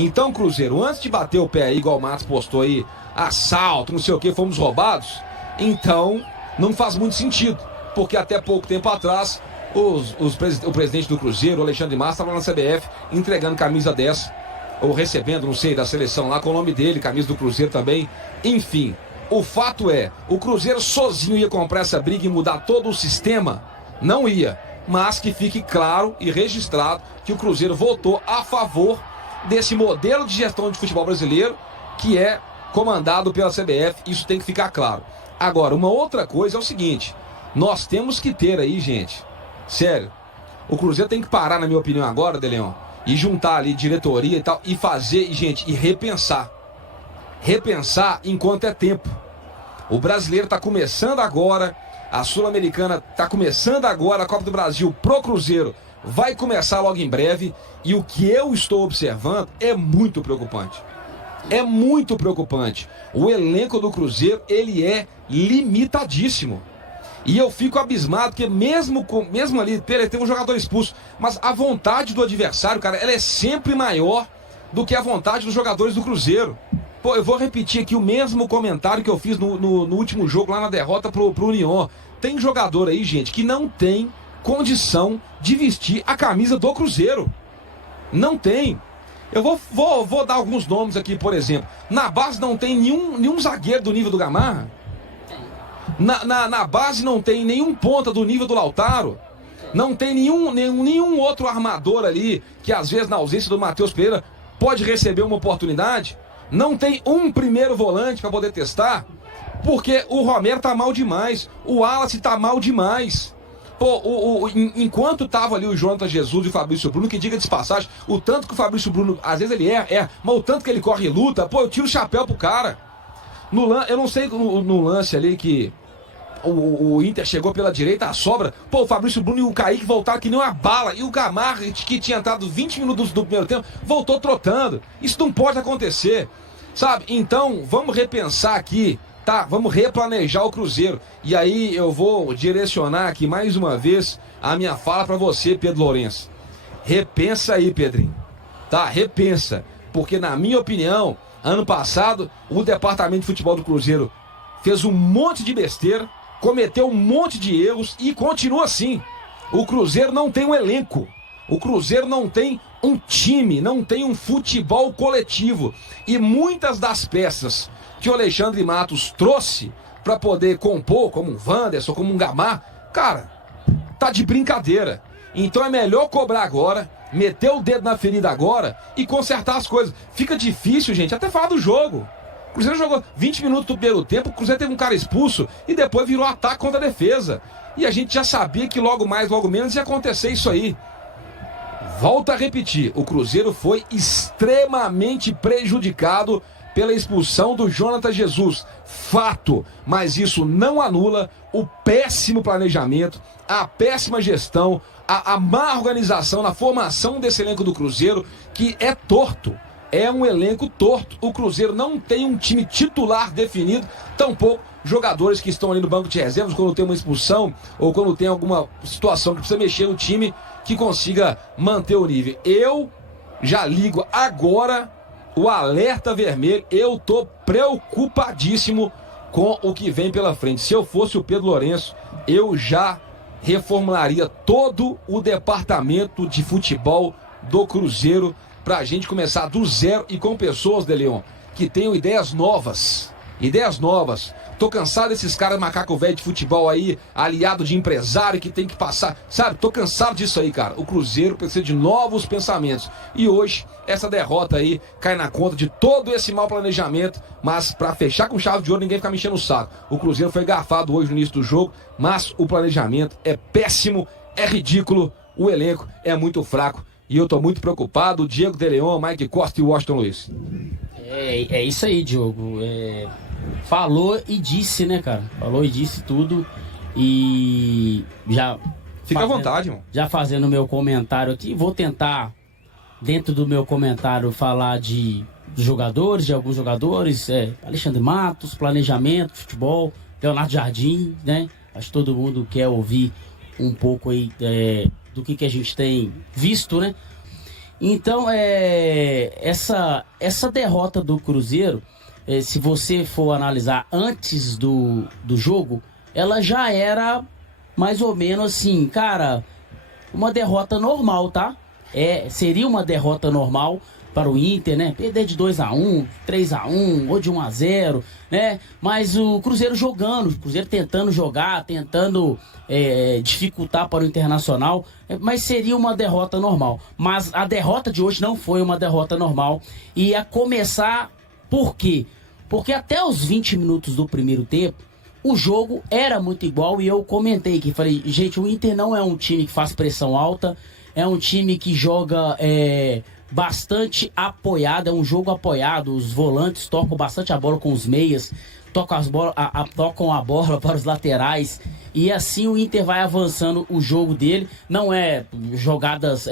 Então, Cruzeiro, antes de bater o pé aí, igual o Matos postou aí, assalto, não sei o que, fomos roubados, então não faz muito sentido, porque até pouco tempo atrás o presidente do Cruzeiro, o Alexandre Matos, estava na CBF entregando camisa 10, ou recebendo, não sei, da seleção lá com o nome dele, camisa do Cruzeiro também. Enfim, o fato é, o Cruzeiro sozinho ia comprar essa briga e mudar todo o sistema? Não ia. Mas que fique claro e registrado que o Cruzeiro votou a favor desse modelo de gestão de futebol brasileiro que é comandado pela CBF. Isso tem que ficar claro. Agora, uma outra coisa é o seguinte, nós temos que ter aí, gente, sério, o Cruzeiro tem que parar, na minha opinião agora, Deleon, e juntar ali diretoria e tal, e fazer, gente, e repensar. Repensar enquanto é tempo. O brasileiro está começando agora, a Sul-Americana está começando agora, a Copa do Brasil pro Cruzeiro vai começar logo em breve, e o que eu estou observando é muito preocupante. É muito preocupante. O elenco do Cruzeiro, ele é limitadíssimo. E eu fico abismado, porque mesmo ali, teve um jogador expulso, mas a vontade do adversário, cara, ela é sempre maior do que a vontade dos jogadores do Cruzeiro. Pô, eu vou repetir aqui o mesmo comentário que eu fiz no último jogo, lá na derrota pro União. Tem jogador aí, gente, que não tem condição de vestir a camisa do Cruzeiro. Não tem. Eu vou dar alguns nomes aqui, por exemplo. Na base não tem nenhum zagueiro do nível do Gamarra. Na base não tem nenhum ponta do nível do Lautaro. Não tem nenhum outro armador ali que às vezes na ausência do Matheus Pereira pode receber uma oportunidade. Não tem um primeiro volante para poder testar, porque o Romero tá mal demais, o Wallace tá mal demais. Pô, enquanto tava ali o Jonathan Jesus e o Fabrício Bruno, que diga de passagem, o tanto que o Fabrício Bruno, às vezes ele mas o tanto que ele corre e luta, pô, eu tiro o chapéu pro cara. Eu não sei no lance ali que o Inter chegou pela direita, a sobra, pô, o Fabrício Bruno e o Kaique voltaram que nem uma bala, e o Gamarra, que tinha entrado 20 minutos do primeiro tempo, voltou trotando. Isso não pode acontecer, sabe? Então, vamos repensar aqui, tá? Vamos replanejar o Cruzeiro. E aí eu vou direcionar aqui mais uma vez a minha fala pra você, Pedro Lourenço. Repensa aí, Pedrinho, tá? Repensa, porque na minha opinião, ano passado, o departamento de futebol do Cruzeiro fez um monte de besteira, cometeu um monte de erros e continua assim. O Cruzeiro não tem um elenco, o Cruzeiro não tem um time, não tem um futebol coletivo. E muitas das peças que o Alexandre Matos trouxe para poder compor, como um Wanderson, como um Gamarra, cara, tá de brincadeira. Então é melhor cobrar agora, meter o dedo na ferida agora e consertar as coisas. Fica difícil, gente, até falar do jogo. O Cruzeiro jogou 20 minutos do primeiro tempo, o Cruzeiro teve um cara expulso e depois virou ataque contra a defesa. E a gente já sabia que logo mais, logo menos ia acontecer isso aí. Volto a repetir, o Cruzeiro foi extremamente prejudicado pela expulsão do Jonathan Jesus. Fato, mas isso não anula o péssimo planejamento, a péssima gestão, a má organização na formação desse elenco do Cruzeiro, que é torto. É um elenco torto. O Cruzeiro não tem um time titular definido, tampouco jogadores que estão ali no banco de reservas quando tem uma expulsão ou quando tem alguma situação que precisa mexer no time que consiga manter o nível. Eu já ligo agora o alerta vermelho. Eu tô preocupadíssimo com o que vem pela frente. Se eu fosse o Pedro Lourenço, eu já reformularia todo o departamento de futebol do Cruzeiro pra gente começar do zero e com pessoas, De Leon, que tenham ideias novas. Ideias novas. Tô cansado desses caras macaco velho de futebol aí, aliado de empresário que tem que passar, sabe? Tô cansado disso aí, cara. O Cruzeiro precisa de novos pensamentos. E hoje, essa derrota aí cai na conta de todo esse mau planejamento, mas pra fechar com chave de ouro, ninguém fica me enchendo o saco. O Cruzeiro foi garfado hoje no início do jogo, mas o planejamento é péssimo, é ridículo, o elenco é muito fraco. E eu tô muito preocupado, o Diego De Leon, Mike Costa e o Washington Luiz. É isso aí, Diogo. Falou e disse, né, cara? Falou e disse tudo. E já... Fica à vontade, irmão. Já fazendo o meu comentário aqui, vou tentar, dentro do meu comentário, falar dos jogadores, de alguns jogadores. Alexandre Matos, planejamento, futebol, Leonardo Jardim, né? Acho que todo mundo quer ouvir um pouco aí do que a gente tem visto, né? Então, essa derrota do Cruzeiro, se você for analisar antes do jogo, ela já era mais ou menos assim, cara, uma derrota normal, tá? Seria uma derrota normal para o Inter, né? Perder de 2-1, 3-1 ou de 1-0, né? Mas o Cruzeiro jogando, o Cruzeiro tentando jogar, tentando dificultar para o Internacional, mas seria uma derrota normal. Mas a derrota de hoje não foi uma derrota normal. E a começar, por quê? Porque até os 20 minutos do primeiro tempo, o jogo era muito igual, e eu comentei que falei, gente, o Inter não é um time que faz pressão alta, é um time que joga bastante apoiado, é um jogo apoiado, os volantes tocam bastante a bola com os meias, tocam a bola para os laterais, e assim o Inter vai avançando o jogo dele. Não é jogadas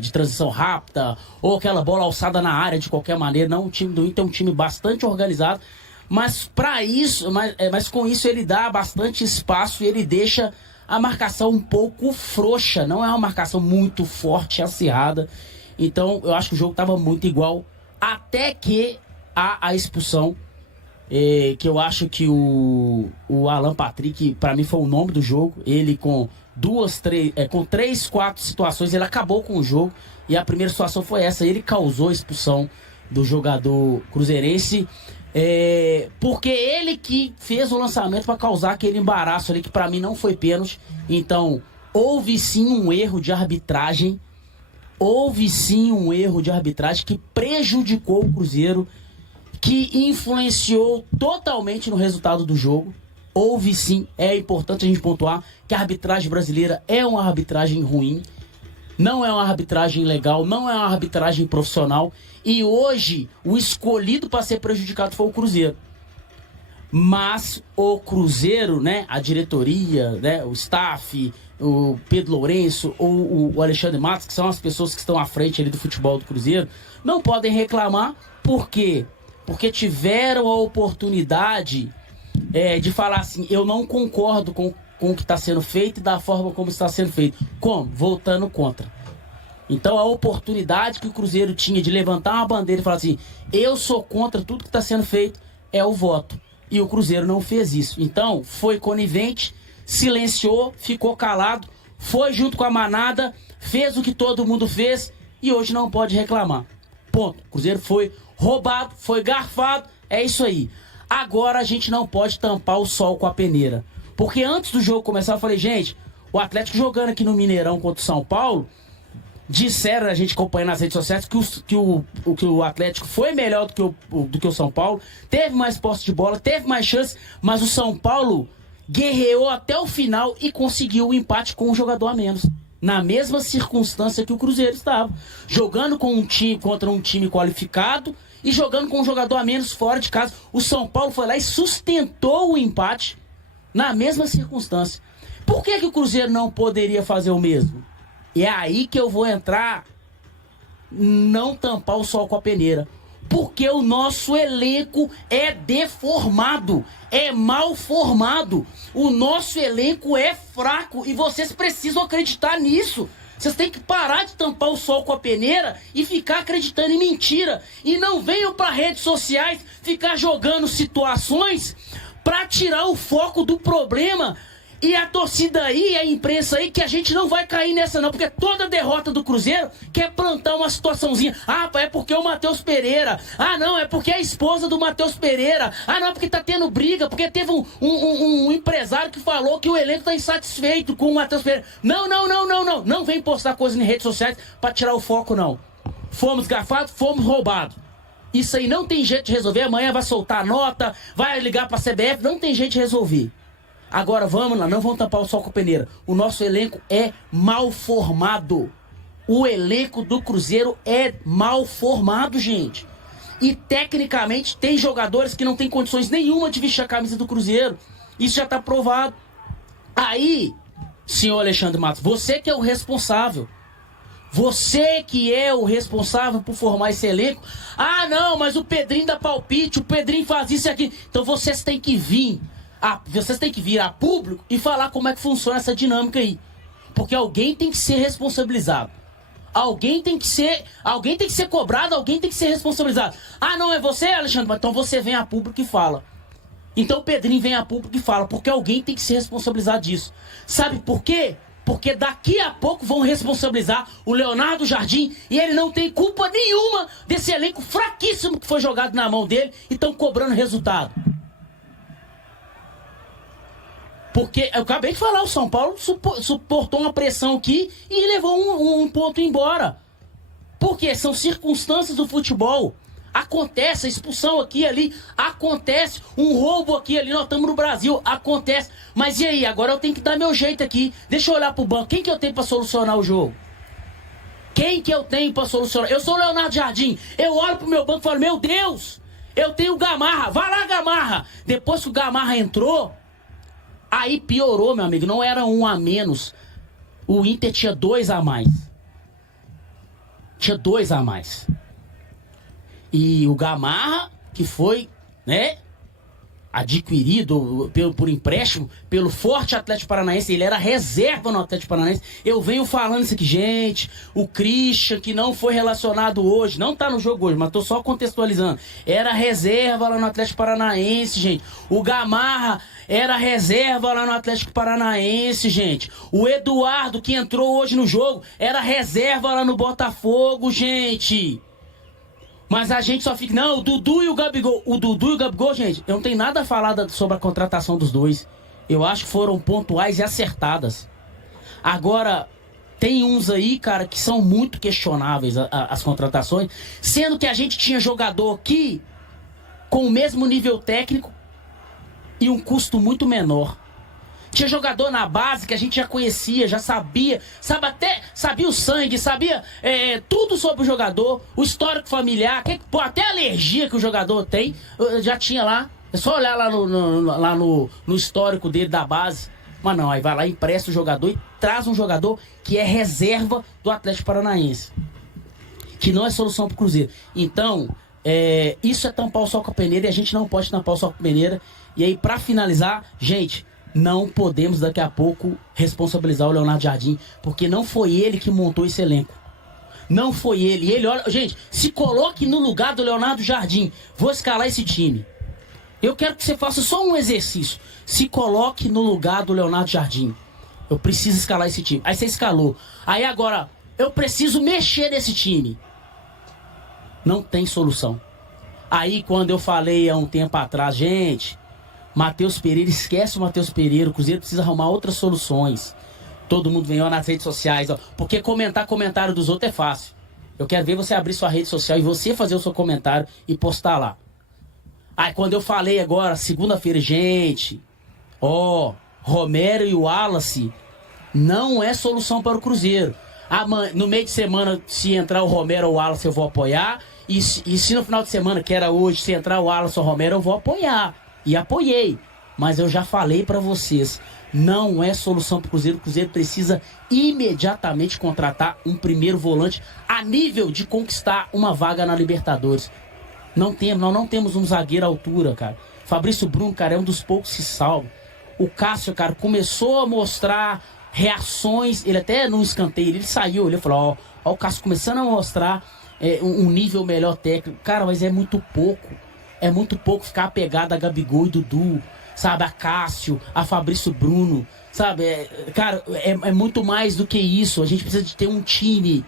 de transição rápida ou aquela bola alçada na área de qualquer maneira, não. O time do Inter é um time bastante organizado, mas com isso ele dá bastante espaço e ele deixa a marcação um pouco frouxa, não é uma marcação muito forte, acirrada. Então eu acho que o jogo estava muito igual, até que a expulsão, que eu acho que o Alan Patrick, para mim, foi o nome do jogo. Ele com 3, 4 situações, ele acabou com o jogo, e a primeira situação foi essa, ele causou a expulsão do jogador cruzeirense, porque ele que fez o lançamento para causar aquele embaraço ali, que para mim não foi pênalti. Então houve sim um erro de arbitragem, que prejudicou o Cruzeiro, que influenciou totalmente no resultado do jogo. Houve sim, é importante a gente pontuar que a arbitragem brasileira é uma arbitragem ruim, não é uma arbitragem legal, não é uma arbitragem profissional, e hoje o escolhido para ser prejudicado foi o Cruzeiro. Mas o Cruzeiro, né, a diretoria, né, o staff, o Pedro Lourenço ou o Alexandre Matos, que são as pessoas que estão à frente ali do futebol do Cruzeiro, não podem reclamar. Por quê? Porque tiveram a oportunidade de falar assim, eu não concordo com o que está sendo feito e da forma como está sendo feito. Como? Voltando contra. Então a oportunidade que o Cruzeiro tinha de levantar uma bandeira e falar assim, eu sou contra tudo que está sendo feito, é o voto. E o Cruzeiro não fez isso. Então foi conivente, silenciou, ficou calado, foi junto com a manada, fez o que todo mundo fez e hoje não pode reclamar. Ponto. O Cruzeiro foi roubado, foi garfado, é isso aí. Agora a gente não pode tampar o sol com a peneira. Porque antes do jogo começar eu falei, gente, o Atlético jogando aqui no Mineirão contra o São Paulo, disseram, a gente acompanha nas redes sociais, que o Atlético foi melhor do que o São Paulo, teve mais posse de bola, teve mais chance, mas o São Paulo guerreou até o final e conseguiu o empate com um jogador a menos. Na mesma circunstância que o Cruzeiro estava. Jogando contra um time qualificado e jogando com um jogador a menos fora de casa. O São Paulo foi lá e sustentou o empate na mesma circunstância. Por que o Cruzeiro não poderia fazer o mesmo? E é aí que eu vou entrar, não tampar o sol com a peneira. Porque o nosso elenco é deformado, é mal formado. O nosso elenco é fraco e vocês precisam acreditar nisso. Vocês têm que parar de tampar o sol com a peneira e ficar acreditando em mentira. E não venham para redes sociais ficar jogando situações para tirar o foco do problema. E a torcida aí, a imprensa aí, que a gente não vai cair nessa não, porque toda derrota do Cruzeiro quer plantar uma situaçãozinha. Ah, é porque o Matheus Pereira. Ah, não, é porque é a esposa do Matheus Pereira. Ah, não, porque tá tendo briga, porque teve um empresário que falou que o elenco tá insatisfeito com o Matheus Pereira. Não. Não vem postar coisas em redes sociais pra tirar o foco, não. Fomos garfados, fomos roubados. Isso aí não tem jeito de resolver. Amanhã vai soltar a nota, vai ligar pra CBF, não tem jeito de resolver. Agora vamos lá, não vamos tampar o sol com a peneira. O nosso elenco é mal formado. O elenco do Cruzeiro é mal formado, gente. E tecnicamente tem jogadores que não tem condições nenhuma de vestir a camisa do Cruzeiro. Isso já está provado. Aí, senhor Alexandre Matos, você que é o responsável. Você que é o responsável por formar esse elenco. Ah, não, mas o Pedrinho dá palpite, o Pedrinho faz isso e aquilo. Então vocês têm que vir. Vocês têm que vir a público e falar como é que funciona essa dinâmica aí. Porque alguém tem que ser responsabilizado. Alguém tem que ser cobrado, alguém tem que ser responsabilizado. Ah, não é você, Alexandre? Então você vem a público e fala. Então o Pedrinho vem a público e fala, porque alguém tem que ser responsabilizado disso. Sabe por quê? Porque daqui a pouco vão responsabilizar o Leonardo Jardim e ele não tem culpa nenhuma desse elenco fraquíssimo que foi jogado na mão dele e estão cobrando resultado. Porque eu acabei de falar, o São Paulo suportou uma pressão aqui e levou um ponto embora. Porque são circunstâncias do futebol. Acontece a expulsão aqui e ali, acontece um roubo aqui e ali, nós estamos no Brasil, acontece. Mas e aí, agora eu tenho que dar meu jeito aqui. Deixa eu olhar pro banco, quem que eu tenho pra solucionar o jogo? Quem que eu tenho pra solucionar? Eu sou o Leonardo Jardim, eu olho pro meu banco e falo, meu Deus, eu tenho o Gamarra, vai lá Gamarra. Depois que o Gamarra entrou, aí piorou, meu amigo, não era 1 a menos. O Inter tinha 2 a mais. Tinha 2 a mais. E o Gamarra, que foi, né, adquirido por empréstimo pelo Forte Atlético Paranaense, ele era reserva no Atlético Paranaense. Eu venho falando isso aqui, gente, o Christian, que não foi relacionado hoje, não tá no jogo hoje, mas tô só contextualizando, era reserva lá no Atlético Paranaense, gente. O Gamarra era reserva lá no Atlético Paranaense, gente. O Eduardo, que entrou hoje no jogo, era reserva lá no Botafogo, gente. Mas a gente só fica... Não, o Dudu e o Gabigol. O Dudu e o Gabigol, gente, eu não tenho nada a falar sobre a contratação dos dois. Eu acho que foram pontuais e acertadas. Agora, tem uns aí, cara, que são muito questionáveis as contratações. Sendo que a gente tinha jogador aqui com o mesmo nível técnico e um custo muito menor. Tinha jogador na base que a gente já conhecia, já sabia, sabia o sangue, sabia tudo sobre o jogador, o histórico familiar, até a alergia que o jogador tem, já tinha lá. É só olhar lá no histórico dele da base. Mas não, aí vai lá, empresta o jogador e traz um jogador que é reserva do Atlético Paranaense, que não é solução pro Cruzeiro. Então, isso é tampar o sol com a peneira e a gente não pode tampar o sol com a peneira. E aí, pra finalizar, gente, não podemos daqui a pouco responsabilizar o Leonardo Jardim, porque não foi ele que montou esse elenco. Não foi ele. Ele olha, gente, se coloque no lugar do Leonardo Jardim. Vou escalar esse time. Eu quero que você faça só um exercício. Se coloque no lugar do Leonardo Jardim. Eu preciso escalar esse time. Aí você escalou. Aí agora, eu preciso mexer nesse time. Não tem solução. Aí quando eu falei há um tempo atrás, gente, Matheus Pereira, esquece o Matheus Pereira, o Cruzeiro precisa arrumar outras soluções. Todo mundo vem nas redes sociais, ó, porque comentar comentário dos outros é fácil. Eu quero ver você abrir sua rede social e você fazer o seu comentário e postar lá. Aí quando eu falei agora, segunda-feira, gente, Romero e o Wallace não é solução para o Cruzeiro. No meio de semana, se entrar o Romero ou o Wallace, eu vou apoiar. E se no final de semana, que era hoje, se entrar o Wallace ou o Romero, eu vou apoiar. E apoiei, mas eu já falei pra vocês, não é solução pro Cruzeiro. O Cruzeiro precisa imediatamente contratar um primeiro volante a nível de conquistar uma vaga na Libertadores. Nós não temos um zagueiro à altura, cara. Fabrício Bruno, cara, é um dos poucos que se salva. O Cássio, cara, começou a mostrar reações, ele até no escanteio, ele saiu, ele falou, ó, o Cássio começando a mostrar um nível melhor técnico. Cara, mas é muito pouco. É muito pouco ficar apegado a Gabigol e Dudu, sabe? A Cássio, a Fabrício Bruno, sabe? Cara, é muito mais do que isso. A gente precisa de ter um time,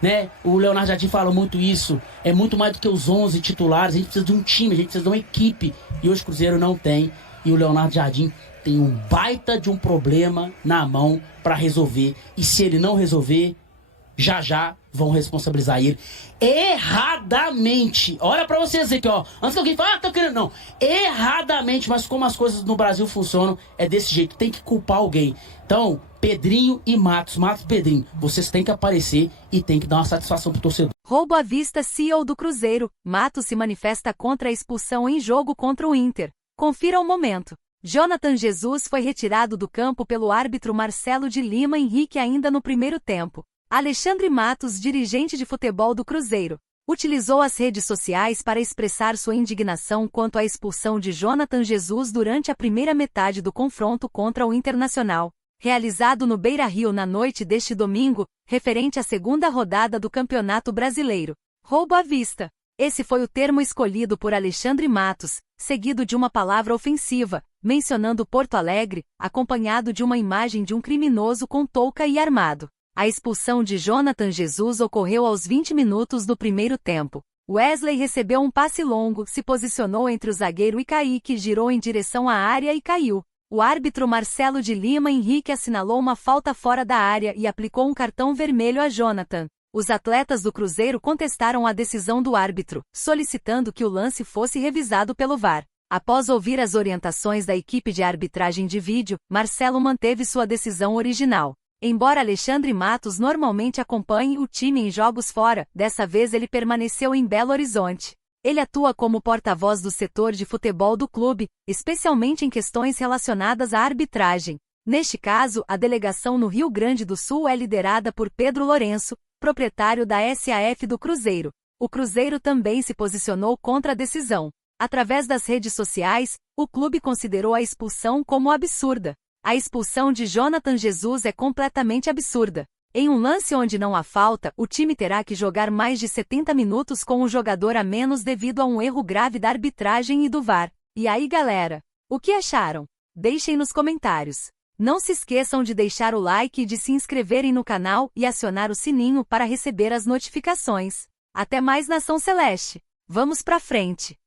né? O Leonardo Jardim fala muito isso. É muito mais do que os 11 titulares. A gente precisa de um time, a gente precisa de uma equipe. E hoje o Cruzeiro não tem. E o Leonardo Jardim tem um baita de um problema na mão para resolver. E se ele não resolver, já vão responsabilizar ele erradamente. Olha pra vocês aqui, ó. Antes que alguém fale, tô querendo. Não. Erradamente, mas como as coisas no Brasil funcionam, é desse jeito. Tem que culpar alguém. Então, Pedrinho e Matos e Pedrinho, vocês têm que aparecer e tem que dar uma satisfação pro torcedor. Roubo à vista. CEO do Cruzeiro, Matos se manifesta contra a expulsão em jogo contra o Inter. Confira o momento. Jonathan Jesus foi retirado do campo pelo árbitro Marcelo de Lima Henrique ainda no primeiro tempo. Alexandre Matos, dirigente de futebol do Cruzeiro, utilizou as redes sociais para expressar sua indignação quanto à expulsão de Jonathan Jesus durante a primeira metade do confronto contra o Internacional. realizado no Beira-Rio na noite deste domingo, referente à segunda rodada do Campeonato Brasileiro. Roubo à vista. Esse foi o termo escolhido por Alexandre Matos, seguido de uma palavra ofensiva, mencionando Porto Alegre, acompanhado de uma imagem de um criminoso com touca e armado. A expulsão de Jonathan Jesus ocorreu aos 20 minutos do primeiro tempo. Wesley recebeu um passe longo, se posicionou entre o zagueiro e Kaique, girou em direção à área e caiu. O árbitro Marcelo de Lima Henrique assinalou uma falta fora da área e aplicou um cartão vermelho a Jonathan. Os atletas do Cruzeiro contestaram a decisão do árbitro, solicitando que o lance fosse revisado pelo VAR. Após ouvir as orientações da equipe de arbitragem de vídeo, Marcelo manteve sua decisão original. Embora Alexandre Matos normalmente acompanhe o time em jogos fora, dessa vez ele permaneceu em Belo Horizonte. Ele atua como porta-voz do setor de futebol do clube, especialmente em questões relacionadas à arbitragem. Neste caso, a delegação no Rio Grande do Sul é liderada por Pedro Lourenço, proprietário da SAF do Cruzeiro. O Cruzeiro também se posicionou contra a decisão. Através das redes sociais, o clube considerou a expulsão como absurda. A expulsão de Jonathan Jesus é completamente absurda. Em um lance onde não há falta, o time terá que jogar mais de 70 minutos com um jogador a menos devido a um erro grave da arbitragem e do VAR. E aí, galera? O que acharam? Deixem nos comentários. Não se esqueçam de deixar o like e de se inscreverem no canal e acionar o sininho para receber as notificações. Até mais, Nação Celeste! Vamos pra frente!